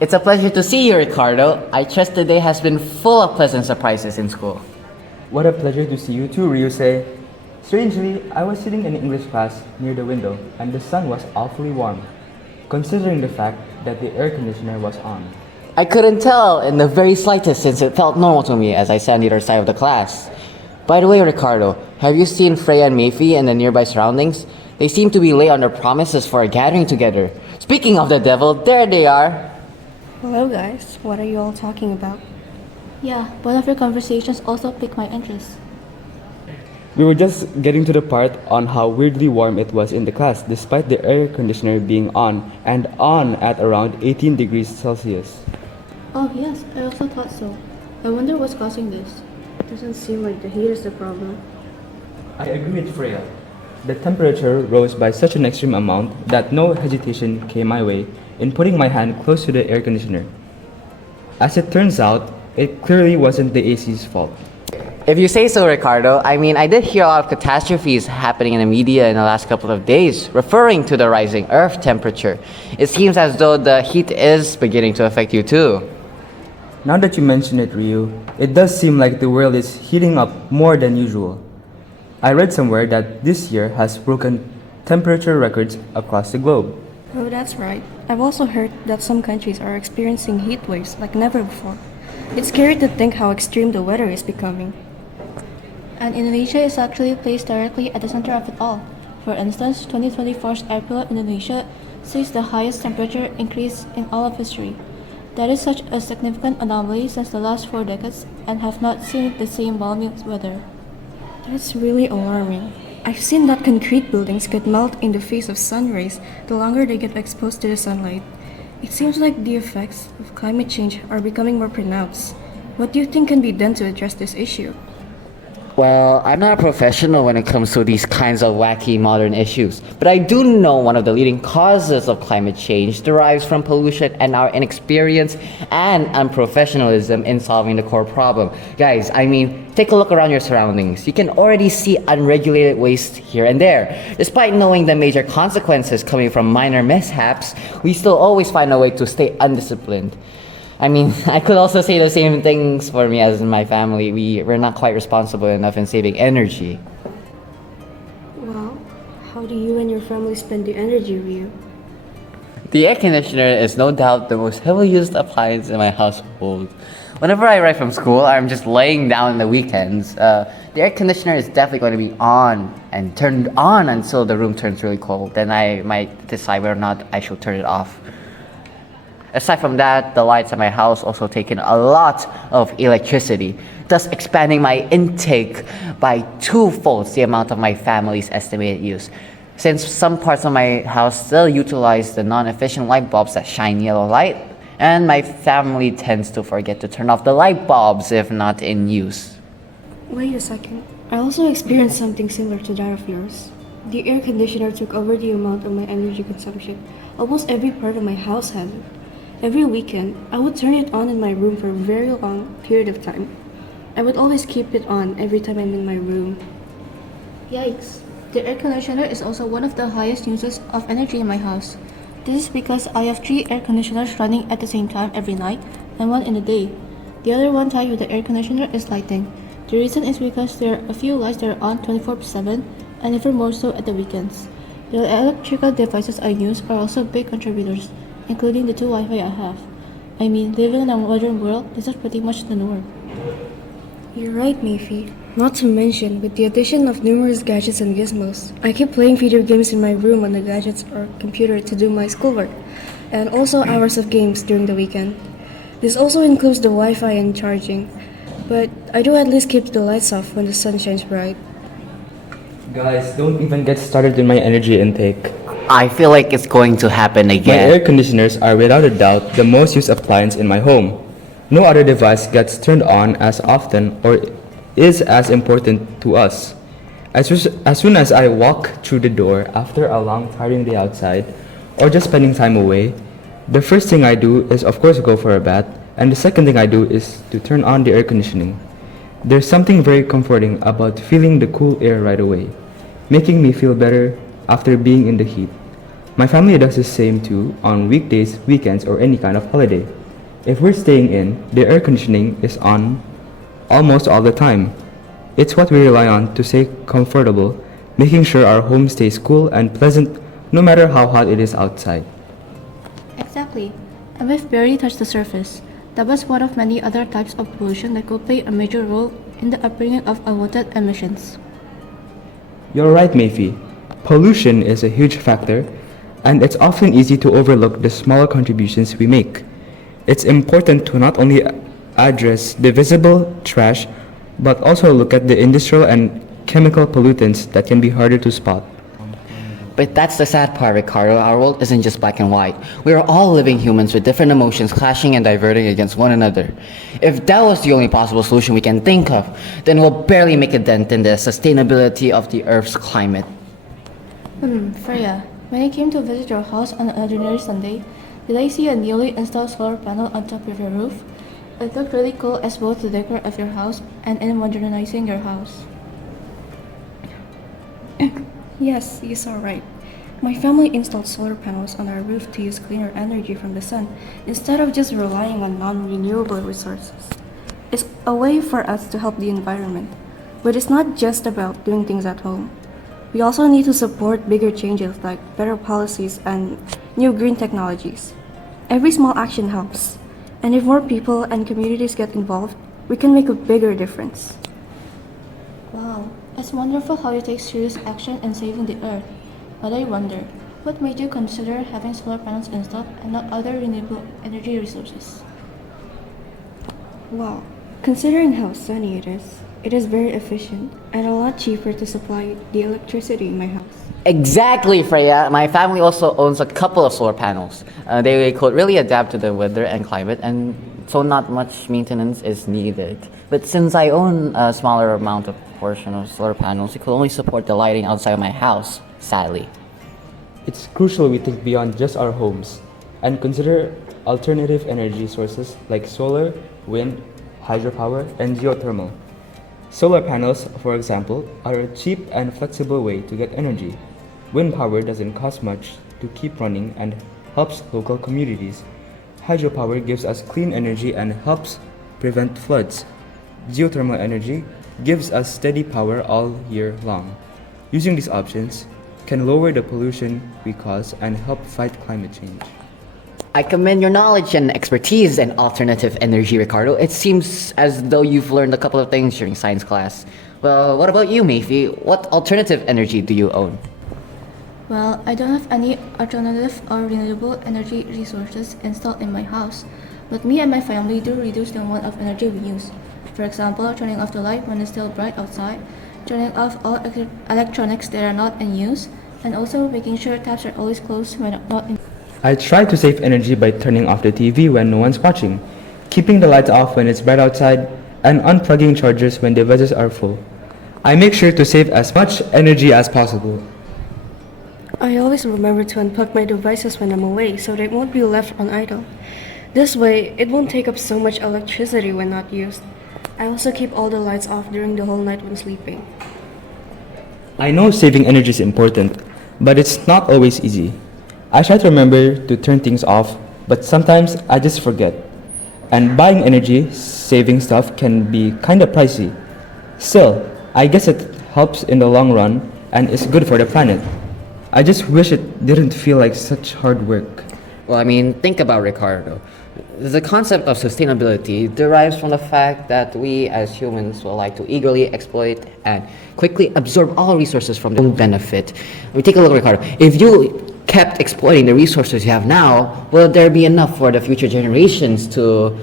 It's a pleasure to see you, Ricardo. I trust the day has been full of pleasant surprises in school. What a pleasure to see you too, Ryusei. Strangely, I was sitting in English class near the window and the sun was awfully warm, considering the fact that the air conditioner was on. I couldn't tell in the very slightest since it felt normal to me as I sat on the other side of the class. By the way, Ricardo, have you seen Freya and Mayfi and the nearby surroundings? They seem to be late on their promises for a gathering together. Speaking of the devil, there they are. Hello guys, what are you all talking about? Yeah, one of your conversations also piqued my interest. We were just getting to the part on how weirdly warm it was in the class despite the air conditioner being on and on at around 18 degrees Celsius. Oh yes, I also thought so. I wonder what's causing this. Doesn't seem like the heat is the problem. I agree with Freya. The temperature rose by such an extreme amount that no hesitation came my way in putting my hand close to the air conditioner. As it turns out, it clearly wasn't the AC's fault. If you say so, Ricardo, I did hear a lot of catastrophes happening in the media in the last couple of days, referring to the rising Earth temperature. It seems as though the heat is beginning to affect you too. Now that you mention it, Ryu, it does seem like the world is heating up more than usual. I read somewhere that this year has broken temperature records across the globe. Oh, that's right. I've also heard that some countries are experiencing heat waves like never before. It's scary to think how extreme the weather is becoming. And Indonesia is actually placed directly at the center of it all. For instance, 2024's April in Indonesia sees the highest temperature increase in all of history. That is such a significant anomaly since the last 4 decades and have not seen the same volume of weather. That's really alarming. I've seen that concrete buildings could melt in the face of sun rays the longer they get exposed to the sunlight. It seems like the effects of climate change are becoming more pronounced. What do you think can be done to address this issue? Well, I'm not a professional when it comes to these kinds of wacky modern issues, but I do know one of the leading causes of climate change derives from pollution and our inexperience and unprofessionalism in solving the core problem. Guys, take a look around your surroundings. You can already see unregulated waste here and there. Despite knowing the major consequences coming from minor mishaps, we still always find a way to stay undisciplined. I could also say the same things for me as in my family. We're not quite responsible enough in saving energy. Well, how do you and your family spend the energy, Ryu? The air conditioner is no doubt the most heavily used appliance in my household. Whenever I arrive from school, I'm just laying down in the weekends. The air conditioner is definitely going to be on and turned on until the room turns really cold. Then I might decide whether or not I should turn it off. Aside from that, the lights at my house also take in a lot of electricity, thus expanding my intake by twofold the amount of my family's estimated use. Since some parts of my house still utilize the non-efficient light bulbs that shine yellow light, and my family tends to forget to turn off the light bulbs if not in use. Wait a second. I also experienced something similar to that of yours. The air conditioner took over the amount of my energy consumption. Almost every part of my house had it. Every weekend, I would turn it on in my room for a very long period of time. I would always keep it on every time I'm in my room. Yikes. The air conditioner is also one of the highest users of energy in my house. This is because I have 3 air conditioners running at the same time every night and 1 in the day. The other one tied with the air conditioner is lighting. The reason is because there are a few lights that are on 24/7 and even more so at the weekends. The electrical devices I use are also big contributors, including the 2 Wi-Fi I have. Living in a modern world, this is pretty much the norm. You're right, Mayfi. Not to mention, with the addition of numerous gadgets and gizmos, I keep playing video games in my room on the gadgets or computer to do my schoolwork, and also hours of games during the weekend. This also includes the Wi-Fi and charging, but I do at least keep the lights off when the sun shines bright. Guys, don't even get started in my energy intake. I feel like it's going to happen My again. air conditioners are without a doubt the most used appliance in my home. No other device gets turned on as often or is as important to us. As soon as I walk through the door after a long tiring day outside or just spending time away, the first thing I do is of course go for a bath, and the second thing I do is to turn on the air conditioning. There's something very comforting about feeling the cool air right away, making me feel better after being in the heat. My family does the same too on weekdays, weekends, or any kind of holiday. If we're staying in, the air conditioning is on almost all the time. It's what we rely on to stay comfortable, making sure our home stays cool and pleasant no matter how hot it is outside. Exactly. And we've barely touched the surface. That was one of many other types of pollution that could play a major role in the upbringing of unwanted emissions. You're right, Mayfi. Pollution is a huge factor, and it's often easy to overlook the smaller contributions we make. It's important to not only address the visible trash, but also look at the industrial and chemical pollutants that can be harder to spot. But that's the sad part, Ricardo. Our world isn't just black and white. We are all living humans with different emotions clashing and diverting against one another. If that was the only possible solution we can think of, then we'll barely make a dent in the sustainability of the Earth's climate. Freya, when I came to visit your house on an ordinary Sunday, did I see a newly installed solar panel on top of your roof? It looked really cool as both the decor of your house and in modernizing your house. Yes, you saw right. My family installed solar panels on our roof to use cleaner energy from the sun instead of just relying on non-renewable resources. It's a way for us to help the environment. But it's not just about doing things at home. We also need to support bigger changes like better policies and new green technologies. Every small action helps, and if more people and communities get involved, we can make a bigger difference. Wow, it's wonderful how you take serious action in saving the earth. But I wonder, what made you consider having solar panels installed and not other renewable energy resources? Wow, considering how sunny it is very efficient and a lot cheaper to supply the electricity in my house. Exactly, Freya. My family also owns a couple of solar panels. They could really adapt to the weather and climate, and so not much maintenance is needed. But since I own a smaller amount of portion of solar panels, it could only support the lighting outside of my house, sadly. It's crucial we think beyond just our homes and consider alternative energy sources like solar, wind, hydropower, and geothermal. Solar panels, for example, are a cheap and flexible way to get energy. Wind power doesn't cost much to keep running and helps local communities. Hydropower gives us clean energy and helps prevent floods. Geothermal energy gives us steady power all year long. Using these options can lower the pollution we cause and help fight climate change. I commend your knowledge and expertise in alternative energy, Ricardo. It seems as though you've learned a couple of things during science class. Well, what about you, Mayfi? What alternative energy do you own? Well, I don't have any alternative or renewable energy resources installed in my house, but me and my family do reduce the amount of energy we use. For example, turning off the light when it's still bright outside, turning off all electronics that are not in use, and also making sure taps are always closed when not in. I try to save energy by turning off the TV when no one's watching, keeping the lights off when it's bright outside, and unplugging chargers when devices are full. I make sure to save as much energy as possible. I always remember to unplug my devices when I'm away so they won't be left on idle. This way, it won't take up so much electricity when not used. I also keep all the lights off during the whole night when sleeping. I know saving energy is important, but it's not always easy. I try to remember to turn things off, but sometimes I just forget. And buying energy saving stuff can be kinda pricey. Still, I guess it helps in the long run and is good for the planet. I just wish it didn't feel like such hard work. Well, I mean, think about Ricardo. The concept of sustainability derives from the fact that we as humans will like to eagerly exploit and quickly absorb all resources from their own benefit. I mean, take a look, Ricardo. If you kept exploiting the resources you have now, will there be enough for the future generations to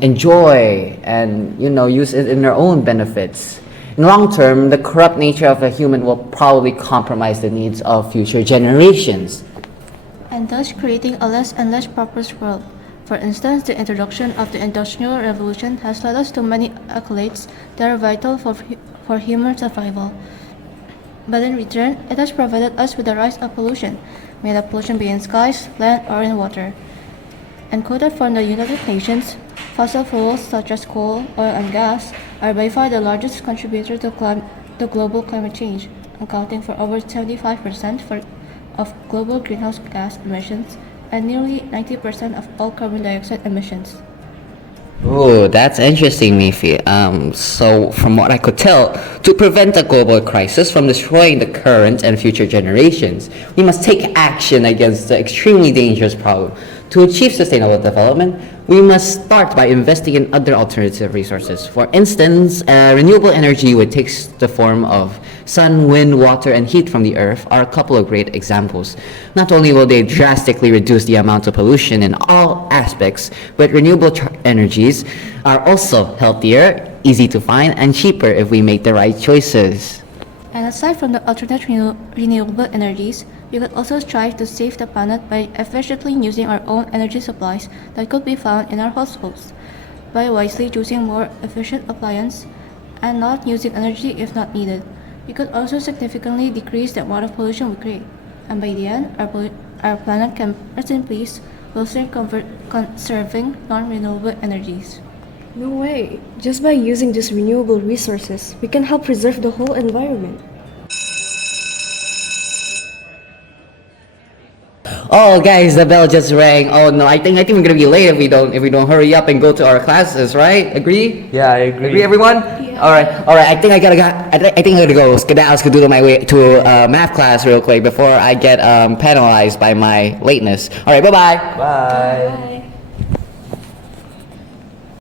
enjoy and use it in their own benefits? In the long term, the corrupt nature of a human will probably compromise the needs of future generations. And thus creating a less and less prosperous world. For instance, the introduction of the Industrial Revolution has led us to many accolades that are vital for human survival. But in return, it has provided us with the rise of pollution, may that pollution be in skies, land, or in water. And quoted from the United Nations, fossil fuels such as coal, oil, and gas are by far the largest contributor to global climate change, accounting for over 75% of global greenhouse gas emissions and nearly 90% of all carbon dioxide emissions. Oh, that's interesting, Mifi. So from what I could tell, to prevent a global crisis from destroying the current and future generations, we must take action against the extremely dangerous problem. To achieve sustainable development, we must start by investing in other alternative resources. For instance, renewable energy, which takes the form of sun, wind, water, and heat from the earth, are a couple of great examples. Not only will they drastically reduce the amount of pollution in all aspects, but renewable energies are also healthier, easy to find, and cheaper if we make the right choices. And aside from the alternate renewable energies, we could also strive to save the planet by efficiently using our own energy supplies that could be found in our households, by wisely choosing more efficient appliances and not using energy if not needed. We could also significantly decrease the amount of pollution we create, and by the end, our planet can rest in peace while still conserving non-renewable energies. No way. Just by using these renewable resources, we can help preserve the whole environment. Oh, guys, the bell just rang. Oh no, I think we're gonna be late if we don't hurry up and go to our classes, right? Agree? Yeah, I agree. Agree, everyone? Yeah. All right. I think I gotta go skedaddle my way to math class real quick before I get penalized by my lateness. All right, bye bye. Bye.